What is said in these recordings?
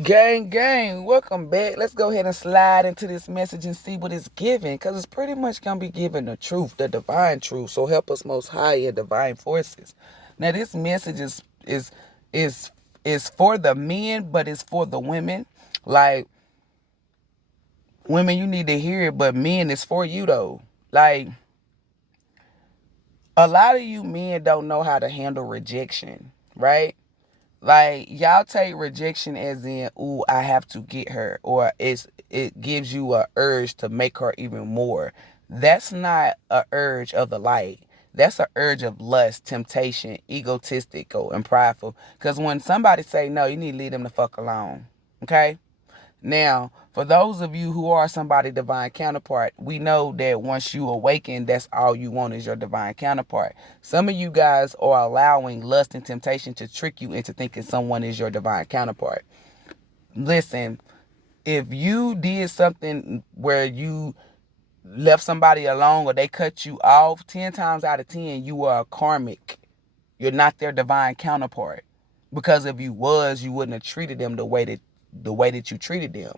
Gang, welcome back. Let's go ahead and slide into this message and see what it's giving, because it's pretty much going to be giving the truth, the divine truth. So help us most high and divine forces. Now, this message is for the men, but it's for the women. Like, women, you need to hear it, but men, it's for you, though. Like, a lot of you men don't know how to handle rejection, right? Like, y'all take rejection as in, ooh, I have to get her, or it gives you a urge to make her even more. That's not a urge of the light. That's an urge of lust, temptation, egotistical, and prideful. Because when somebody say no, you need to leave them the fuck alone. Okay? Now, for those of you who are somebody divine counterpart, we know that once you awaken, that's all you want is your divine counterpart. Some of you guys are allowing lust and temptation to trick you into thinking someone is your divine counterpart. Listen, if you did something where you left somebody alone or they cut you off, 10 times out of 10, you are a karmic. You're not their divine counterpart. Because if you was, you wouldn't have treated them the way that you treated them.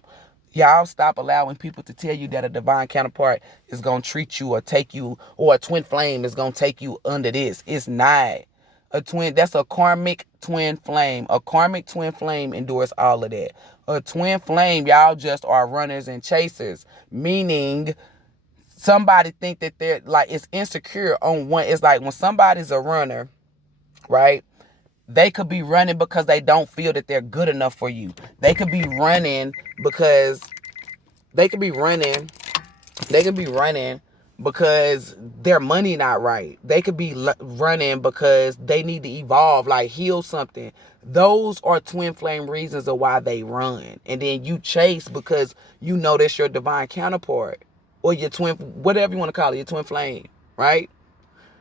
Y'all stop allowing people to tell you that a divine counterpart is going to treat you or take you, or a twin flame is going to take you under this. It's not. A twin, that's a karmic twin flame. A karmic twin flame endures all of that. A twin flame, y'all just are runners and chasers, meaning somebody think that they're like, it's insecure on one. It's like when somebody's a runner, right? They could be running because they don't feel that they're good enough for you. They could be running because they could be running. They could be running because their money not right. They could be running because they need to evolve, like heal something. Those are twin flame reasons of why they run. And then you chase because you know that's your divine counterpart or your twin, whatever you want to call it, your twin flame, right?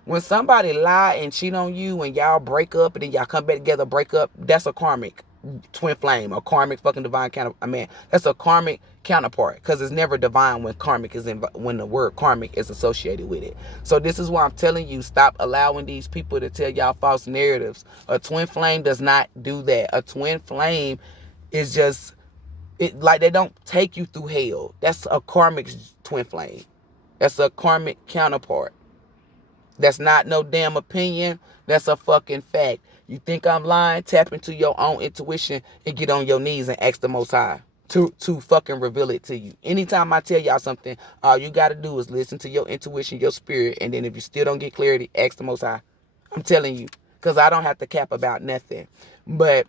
When somebody lie and cheat on you and y'all break up and then y'all come back together, break up, that's a karmic twin flame, a karmic fucking divine counterpart. That's a karmic counterpart, because it's never divine when when the word karmic is associated with it. So this is why I'm telling you, stop allowing these people to tell y'all false narratives. A twin flame does not do that. A twin flame is just, like, they don't take you through hell. That's a karmic twin flame. That's a karmic counterpart. That's not no damn opinion. That's a fucking fact. You think I'm lying? Tap into your own intuition and get on your knees and ask the Most High to fucking reveal it to you. Anytime I tell y'all something, all you got to do is listen to your intuition, your spirit, and then if you still don't get clarity, ask the Most High. I'm telling you, because I don't have to cap about nothing. But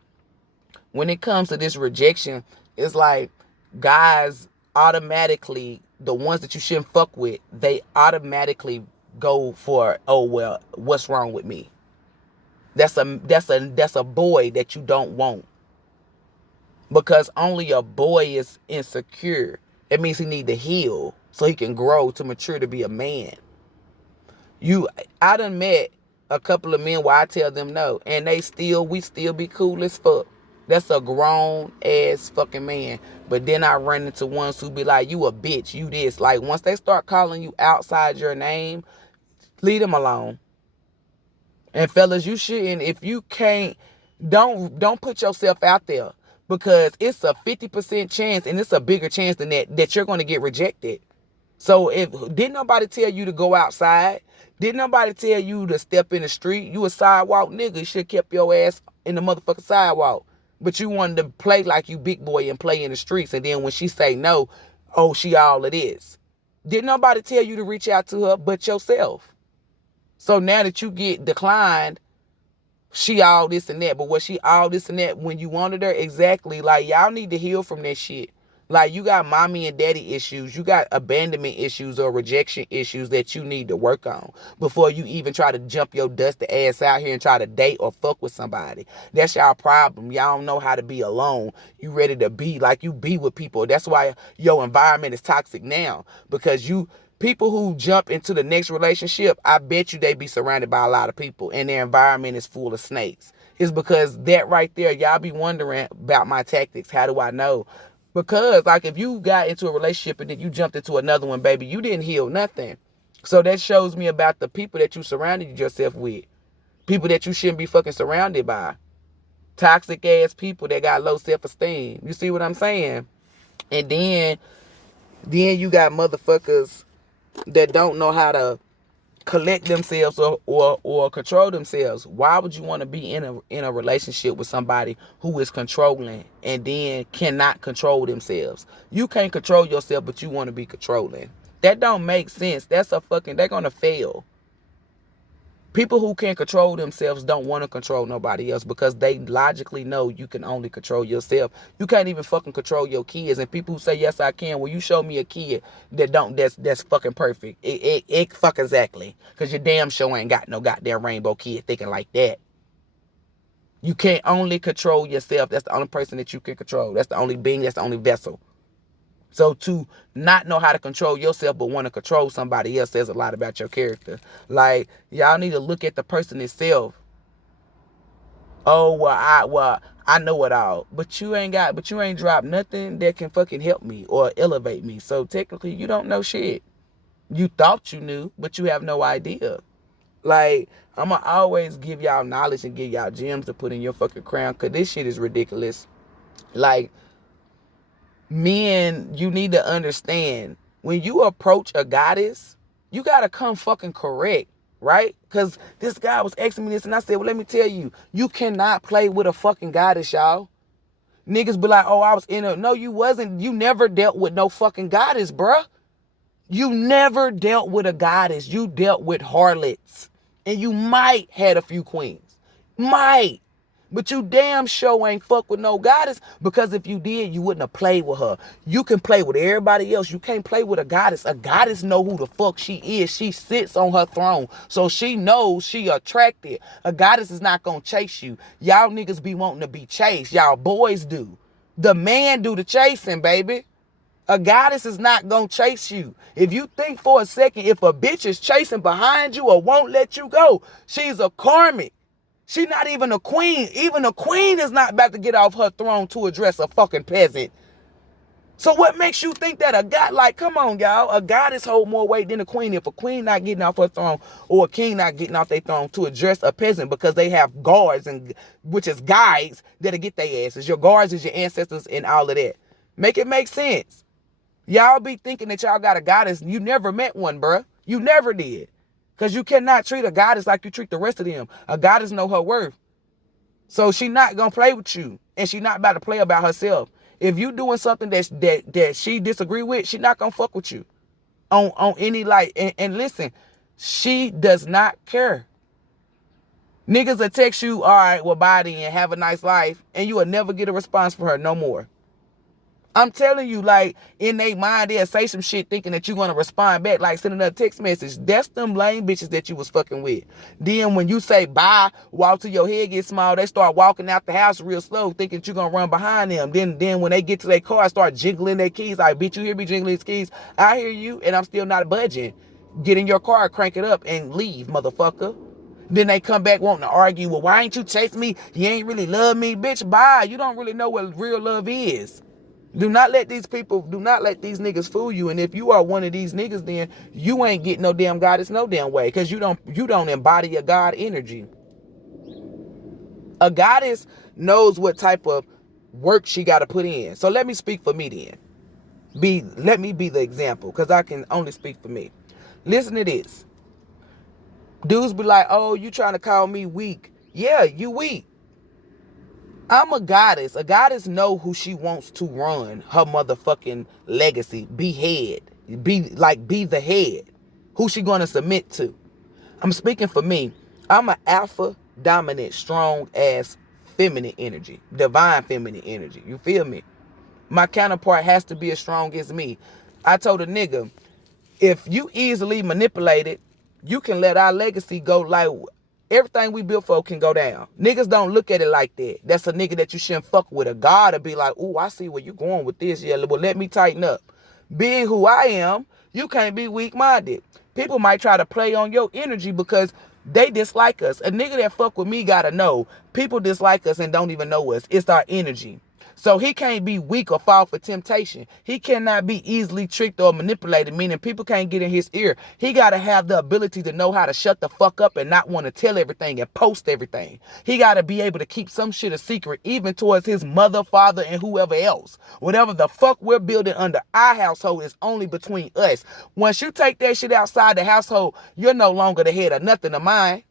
when it comes to this rejection, it's like guys automatically, the ones that you shouldn't fuck with, they automatically go for, oh well, what's wrong with me? That's a boy that you don't want, because only a boy is insecure. It means he need to heal so he can grow to mature to be a man. I done met a couple of men where I tell them no, and we still be cool as fuck. That's a grown ass fucking man. But then I run into ones who be like, you a bitch, you this. Like, once they start calling you outside your name, leave them alone. And fellas, you shouldn't, if you can't, don't put yourself out there, because it's a 50% chance, and it's a bigger chance than that you're going to get rejected. So didn't nobody tell you to go outside? Didn't nobody tell you to step in the street? You a sidewalk nigga. You should have kept your ass in the motherfucking sidewalk. But you wanted to play like you big boy and play in the streets. And then when she say no, oh, she all it is. Didn't nobody tell you to reach out to her but yourself? So now that you get declined, she all this and that. But was she all this and that when you wanted her? Exactly. Like, y'all need to heal from that shit. Like, you got mommy and daddy issues. You got abandonment issues or rejection issues that you need to work on before you even try to jump your dusty ass out here and try to date or fuck with somebody. That's y'all problem. Y'all don't know how to be alone. You ready to be like you be with people. That's why your environment is toxic now, because people who jump into the next relationship, I bet you they be surrounded by a lot of people and their environment is full of snakes. It's because that right there, y'all be wondering about my tactics. How do I know? Because, like, if you got into a relationship and then you jumped into another one, baby, you didn't heal nothing. So that shows me about the people that you surrounded yourself with. People that you shouldn't be fucking surrounded by. Toxic ass people that got low self-esteem. You see what I'm saying? And then you got motherfuckers that don't know how to collect themselves or control themselves. Why would you want to be in a relationship with somebody who is controlling and then cannot control themselves? You can't control yourself, but you want to be controlling. That don't make sense. They're gonna fail. People who can't control themselves don't want to control nobody else because they logically know you can only control yourself. You can't even fucking control your kids. And people who say, yes, I can, well, you show me a kid that's fucking perfect. It fuck exactly. Because your damn show ain't got no goddamn rainbow kid thinking like that. You can't only control yourself. That's the only person that you can control. That's the only being. That's the only vessel. So to not know how to control yourself but want to control somebody else says a lot about your character. Like, y'all need to look at the person itself. Oh, well, I know it all. But you ain't dropped nothing that can fucking help me or elevate me. So technically you don't know shit. You thought you knew, but you have no idea. Like, I'ma always give y'all knowledge and give y'all gems to put in your fucking crown, cause this shit is ridiculous. Like, men, you need to understand, when you approach a goddess, you gotta come fucking correct, right? Because this guy was asking me this, and I said, well, let me tell you, you cannot play with a fucking goddess, y'all. Niggas be like, oh, I was in a... No, you wasn't. You never dealt with no fucking goddess, bruh. You never dealt with a goddess. You dealt with harlots. And you might had a few queens. Might. But you damn sure ain't fuck with no goddess, because if you did, you wouldn't have played with her. You can play with everybody else. You can't play with a goddess. A goddess know who the fuck she is. She sits on her throne. So she knows she attracted. A goddess is not gonna chase you. Y'all niggas be wanting to be chased. Y'all boys do. The man do the chasing, baby. A goddess is not gonna chase you. If you think for a second, if a bitch is chasing behind you or won't let you go, she's a karmic. She's not even a queen. Even a queen is not about to get off her throne to address a fucking peasant. So what makes you think that a god, like, come on, y'all, a goddess hold more weight than a queen? If a queen not getting off her throne or a king not getting off their throne to address a peasant because they have guards, and which is guides that'll get their asses. Your guards is your ancestors and all of that. Make it make sense. Y'all be thinking that y'all got a goddess. You never met one, bruh. You never did. Because you cannot treat a goddess like you treat the rest of them. A goddess know her worth. So she not going to play with you. And she not about to play about herself. If you doing something that she disagree with, she not going to fuck with you. On any, like, and listen, she does not care. Niggas will text you, all right, well, bye then, have a nice life. And you will never get a response from her no more. I'm telling you, like, in their mind, they'll say some shit thinking that you're going to respond back, like sending a text message. That's them lame bitches that you was fucking with. Then when you say bye, walk till your head gets small, they start walking out the house real slow, thinking that you're going to run behind them. Then when they get to their car, start jiggling their keys. Like, bitch, you hear me jiggling these keys? I hear you, and I'm still not budging. Get in your car, crank it up, and leave, motherfucker. Then they come back wanting to argue, well, why ain't you chase me? You ain't really love me. Bitch, bye. You don't really know what real love is. Do not let these niggas fool you. And if you are one of these niggas, then you ain't getting no damn goddess no damn way. Because you don't embody a god energy. A goddess knows what type of work she got to put in. So let me speak for me then. Let me be the example, because I can only speak for me. Listen to this. Dudes be like, oh, you trying to call me weak. Yeah, you weak. I'm a goddess. A goddess know who she wants to run her motherfucking legacy. Be head. Be the head. Who she gonna submit to. I'm speaking for me. I'm an alpha, dominant, strong ass feminine energy. Divine feminine energy. You feel me? My counterpart has to be as strong as me. I told a nigga, if you easily manipulated, you can let our legacy go. Like, everything we built for can go down. Niggas don't look at it like that. That's a nigga that you shouldn't fuck with. A god to be like, ooh, I see where you going with this. Yeah, well, let me tighten up. Being who I am, you can't be weak-minded. People might try to play on your energy because they dislike us. A nigga that fuck with me gotta know people dislike us and don't even know us. It's our energy. So he can't be weak or fall for temptation. He cannot be easily tricked or manipulated, meaning people can't get in his ear. He got to have the ability to know how to shut the fuck up and not want to tell everything and post everything. He got to be able to keep some shit a secret, even towards his mother, father, and whoever else. Whatever the fuck we're building under our household is only between us. Once you take that shit outside the household, you're no longer the head of nothing of mine.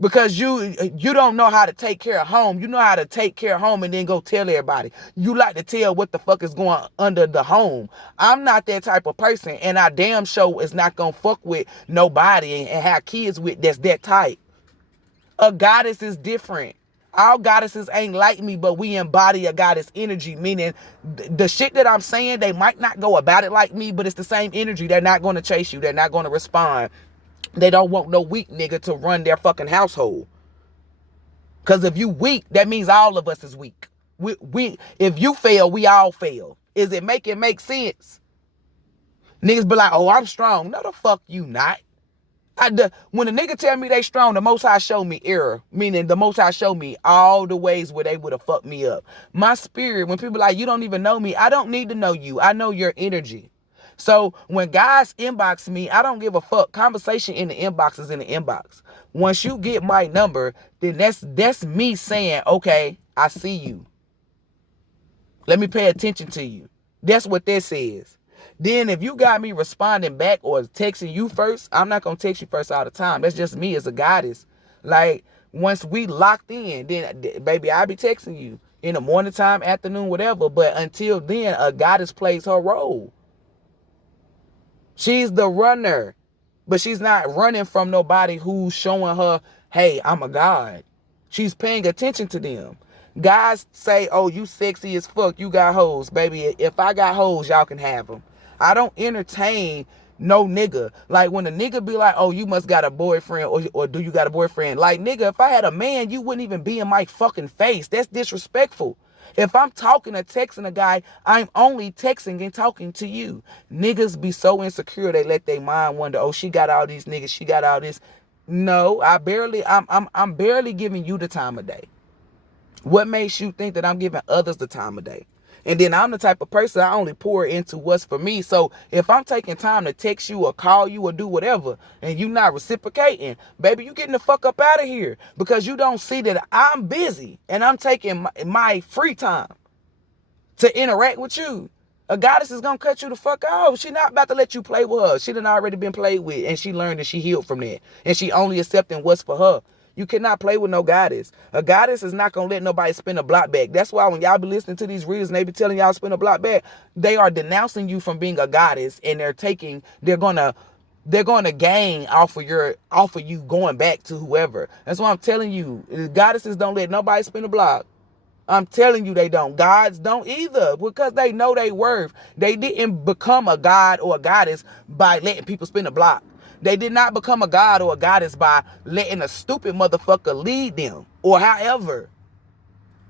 Because you don't know how to take care of home. You know how to take care of home and then go tell everybody. You like to tell what the fuck is going under the home. I'm not that type of person, and I damn sure is not gonna fuck with nobody and have kids with that's that type. A goddess is different. All goddesses ain't like me, but we embody a goddess energy, meaning the shit that I'm saying, they might not go about it like me, but it's the same energy. They're not going to chase you. They're not going to respond. They don't want no weak nigga to run their fucking household. Because if you weak, that means all of us is weak. If you fail, we all fail. Is it make sense? Niggas be like, oh, I'm strong. No, the fuck you not. When a nigga tell me they strong, the Most High show me error. Meaning the Most High show me all the ways where they would have fucked me up. My spirit, when people like, you don't even know me, I don't need to know you. I know your energy. So when guys inbox me, I don't give a fuck. Conversation in the inbox is in the inbox. Once you get my number, then that's me saying, okay, I see you. Let me pay attention to you. That's what this is. Then if you got me responding back or texting you first, I'm not going to text you first all the time. That's just me as a goddess. Like, once we locked in, then, baby, I'll be texting you in the morning time, afternoon, whatever. But until then, a goddess plays her role. She's the runner, but she's not running from nobody who's showing her, hey, I'm a god. She's paying attention to them. Guys say, oh, you sexy as fuck. You got hoes. Baby, if I got hoes, y'all can have them. I don't entertain no nigga. Like when a nigga be like, oh, you must got a boyfriend or do you got a boyfriend? Like, nigga, if I had a man, you wouldn't even be in my fucking face. That's disrespectful. If I'm talking or texting a guy, I'm only texting and talking to you. Niggas be so insecure they let their mind wonder, oh, she got all these niggas, she got all this. No, I'm barely giving you the time of day. What makes you think that I'm giving others the time of day? And then I'm the type of person, I only pour into what's for me. So if I'm taking time to text you or call you or do whatever, and you not reciprocating, baby, you getting the fuck up out of here. Because you don't see that I'm busy and I'm taking my free time to interact with you. A goddess is going to cut you the fuck off. She not about to let you play with her. She done already been played with, and she learned and she healed from that. And she only accepting what's for her. You cannot play with no goddess. A goddess is not going to let nobody spin a block back. That's why when y'all be listening to these readers and they be telling y'all spin a block back, they are denouncing you from being a goddess, and they're going to gain off of you going back to whoever. That's why I'm telling you, goddesses don't let nobody spin a block. I'm telling you they don't. Gods don't either, because they know they worth. They didn't become a god or a goddess by letting people spin a block. They did not become a god or a goddess by letting a stupid motherfucker lead them or however.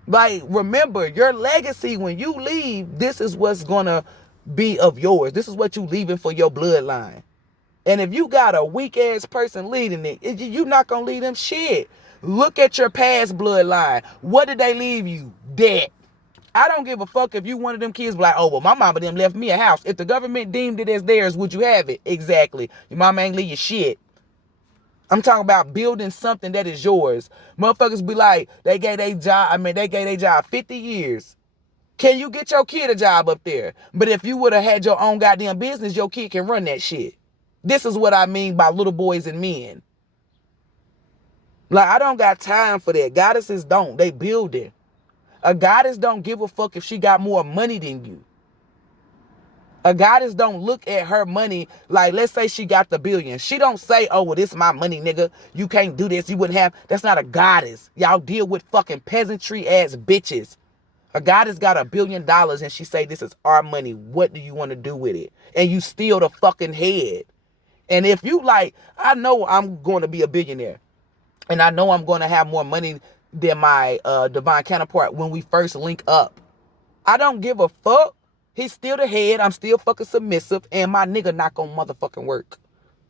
Like, remember, your legacy, when you leave, this is what's going to be of yours. This is what you leaving for your bloodline. And if you got a weak-ass person leading it, you're not going to lead them shit. Look at your past bloodline. What did they leave you? Dead. I don't give a fuck if you one of them kids be like, oh, well, my mama them left me a house. If the government deemed it as theirs, would you have it? Exactly. Your mama ain't leave you shit. I'm talking about building something that is yours. Motherfuckers be like, they gave their job 50 years. Can you get your kid a job up there? But if you would have had your own goddamn business, your kid can run that shit. This is what I mean by little boys and men. Like, I don't got time for that. Goddesses don't. They build it. A goddess don't give a fuck if she got more money than you. A goddess don't look at her money like, let's say she got the billion. She don't say, oh, well, this is my money, nigga. You can't do this. You wouldn't have. That's not a goddess. Y'all deal with fucking peasantry ass bitches. A goddess got $1 billion and she say, this is our money. What do you want to do with it? And you steal the fucking head. And if you like, I know I'm going to be a billionaire. And I know I'm going to have more money than my divine counterpart when we first link up. I don't give a fuck. He's still the head. I'm still fucking submissive. And my nigga not gonna motherfucking work.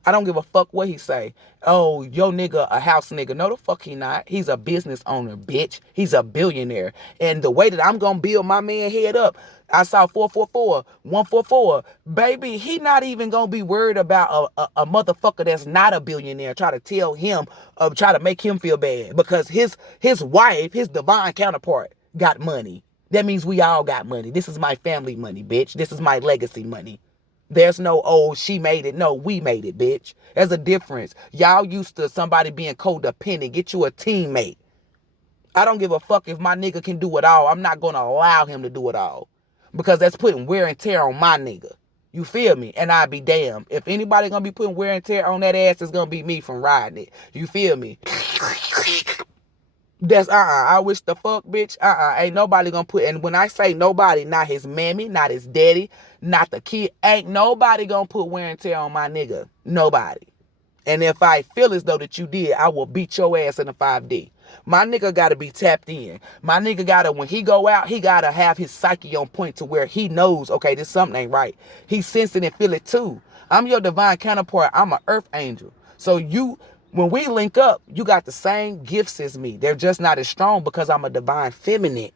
I don't give a fuck what he say. Oh, yo nigga, a house nigga. No, the fuck he not. He's a business owner, bitch. He's a billionaire. And the way that I'm going to build my man head up, I saw 444, 144. Baby, he not even going to be worried about a motherfucker that's not a billionaire try to tell him, try to make him feel bad. Because his wife, his divine counterpart, got money. That means we all got money. This is my family money, bitch. This is my legacy money. There's no, oh, she made it. No, we made it, bitch. There's a difference. Y'all used to somebody being codependent. Get you a teammate. I don't give a fuck if my nigga can do it all. I'm not going to allow him to do it all. Because that's putting wear and tear on my nigga. You feel me? And I'd be damned. If anybody going to be putting wear and tear on that ass, it's going to be me from riding it. You feel me? That's I wish the fuck, bitch. Ain't nobody gonna put, and when I say nobody, not his mammy, not his daddy, not the kid, ain't nobody gonna put wear and tear on my nigga. Nobody. And if I feel as though that you did, I will beat your ass in the 5D. My nigga gotta be tapped in. My nigga gotta, when he go out, he gotta have his psyche on point to where he knows, okay, this something ain't right. He sense it and feel it too. I'm your divine counterpart. I'm an earth angel. So when we link up, you got the same gifts as me. They're just not as strong because I'm a divine feminine.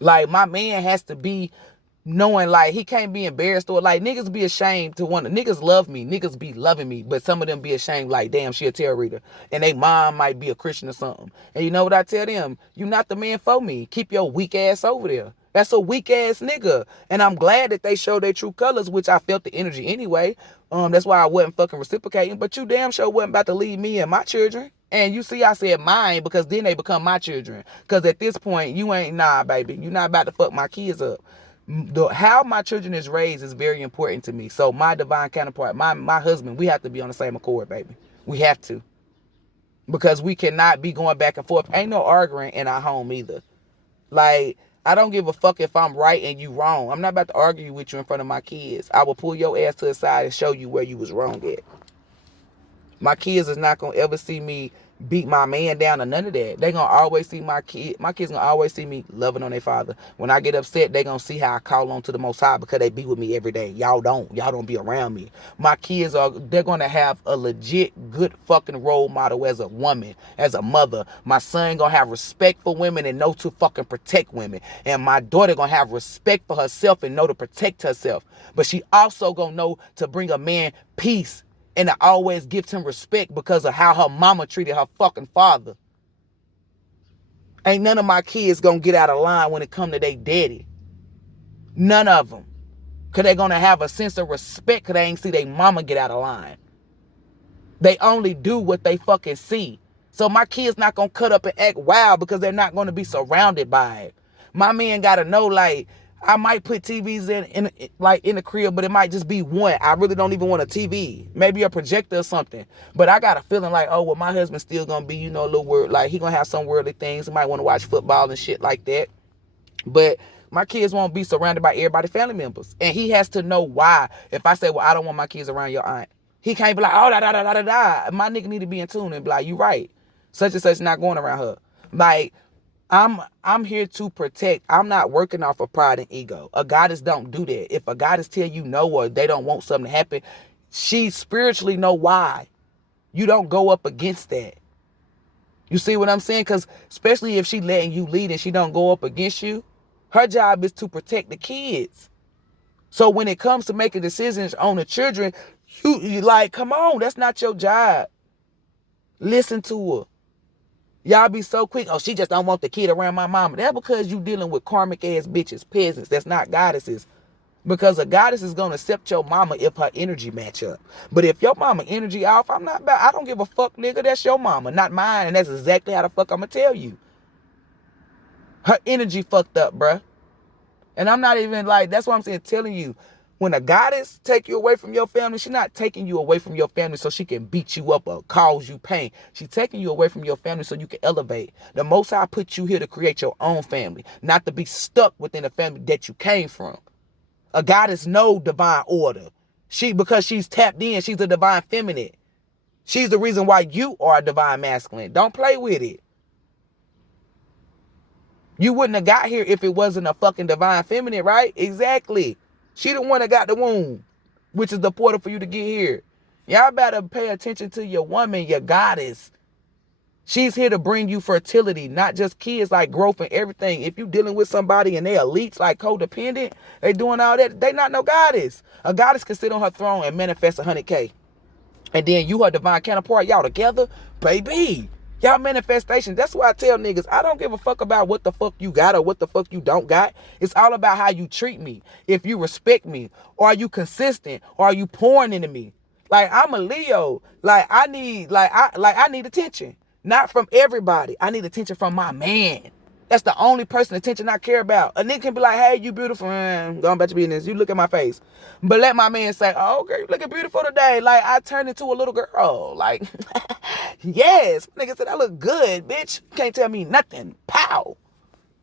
Like, my man has to be knowing, like, he can't be embarrassed, or like, niggas be ashamed to want to, niggas love me, niggas be loving me, but some of them be ashamed, like, damn, she a tarot reader, and they mom might be a Christian or something. And you know what I tell them? You not the man for me. Keep your weak ass over there. That's a weak ass nigga. And I'm glad that they show their true colors, which I felt the energy anyway. That's why I wasn't fucking reciprocating. But you damn sure wasn't about to leave me and my children. And you see, I said mine because then they become my children. Because at this point, you ain't, nah, baby. You not about to fuck my kids up. How my children is raised is very important to me. So my divine counterpart, my husband, we have to be on the same accord, baby. We have to. Because we cannot be going back and forth. Ain't no arguing in our home either. Like, I don't give a fuck if I'm right and you wrong. I'm not about to argue with you in front of my kids. I will pull your ass to the side and show you where you was wrong at. My kids is not going to ever see me beat my man down or none of that. They going to always see my kids going to always see me loving on their father. When I get upset, they going to see how I call on to the Most High because they be with me every day. Y'all don't be around me. My kids they're going to have a legit good fucking role model as a woman, as a mother. My son going to have respect for women and know to fucking protect women. And my daughter going to have respect for herself and know to protect herself. But she also going to know to bring a man peace and to always give him respect because of how her mama treated her fucking father. Ain't none of my kids gonna get out of line when it come to their daddy. None of them. Because they're gonna have a sense of respect because they ain't see their mama get out of line. They only do what they fucking see. So my kids not gonna cut up and act wild because they're not gonna be surrounded by it. My man gotta know, like, I might put TVs in the crib, but it might just be one. I really don't even want a TV. Maybe a projector or something. But I got a feeling like, oh, well, my husband's still going to be, a little word. Like, he going to have some worldly things. He might want to watch football and shit like that. But my kids won't be surrounded by everybody's family members. And he has to know why. If I say, well, I don't want my kids around your aunt. He can't be like, oh, da. My nigga need to be in tune and be like, you right. Such and such not going around her. Like, I'm here to protect. I'm not working off of pride and ego. A goddess don't do that. If a goddess tell you no or they don't want something to happen, she spiritually know why. You don't go up against that. You see what I'm saying? Because especially if she letting you lead and she don't go up against you, her job is to protect the kids. So when it comes to making decisions on the children, you like, come on, that's not your job. Listen to her. Y'all be so quick. Oh, she just don't want the kid around my mama. That's because you dealing with karmic ass bitches, peasants. That's not goddesses. Because a goddess is going to accept your mama if her energy match up. But if your mama energy off, I don't give a fuck, nigga. That's your mama, not mine. And that's exactly how the fuck I'm going to tell you. Her energy fucked up, bruh. And I'm not even like, that's what I'm saying, telling you. When a goddess take you away from your family, she's not taking you away from your family so she can beat you up or cause you pain. She's taking you away from your family so you can elevate. The Most High put you here to create your own family, not to be stuck within a family that you came from. A goddess knows divine order. Because she's tapped in, she's a divine feminine. She's the reason why you are a divine masculine. Don't play with it. You wouldn't have got here if it wasn't a fucking divine feminine, right? Exactly. She the one that got the womb. which is the portal for you to get here. Y'all better pay attention to your woman, your goddess. She's here to bring you fertility, not just kids, like growth and everything. If you dealing with somebody and they elites, like codependent, they doing all that, they not no goddess. A goddess can sit on her throne and manifest 100K. And then you, her divine counterpart, y'all together, baby. Y'all manifestation. That's why I tell niggas, I don't give a fuck about what the fuck you got or what the fuck you don't got. It's all about how you treat me. If you respect me, or are you consistent, or are you pouring into me? Like, I'm a Leo. Like, I need attention. Not from everybody. I need attention from my man. That's the only person attention I care about. A nigga can be like, hey, you beautiful. Go about your business. You look at my face. But let my man say, oh, okay, you looking beautiful today. Like, I turned into a little girl. Like, yes. Nigga said, I look good, bitch. You can't tell me nothing. Pow.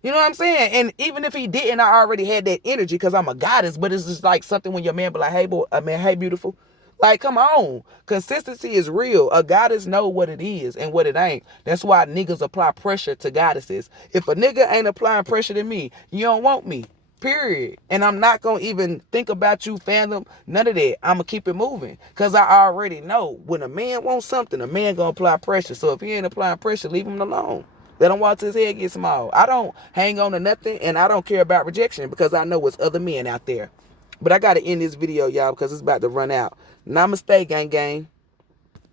You know what I'm saying? And even if he didn't, I already had that energy because I'm a goddess. But it's just like something when your man be like, hey, boy, man, hey, beautiful. Like, come on. Consistency is real. A goddess know what it is and what it ain't. That's why niggas apply pressure to goddesses. If a nigga ain't applying pressure to me, you don't want me. Period. And I'm not going to even think about you, fandom. None of that. I'm going to keep it moving. Because I already know when a man wants something, a man going to apply pressure. So if he ain't applying pressure, leave him alone. Let him watch his head get small. I don't hang on to nothing, and I don't care about rejection because I know it's other men out there. But I got to end this video, y'all, because it's about to run out. Namaste, gang gang.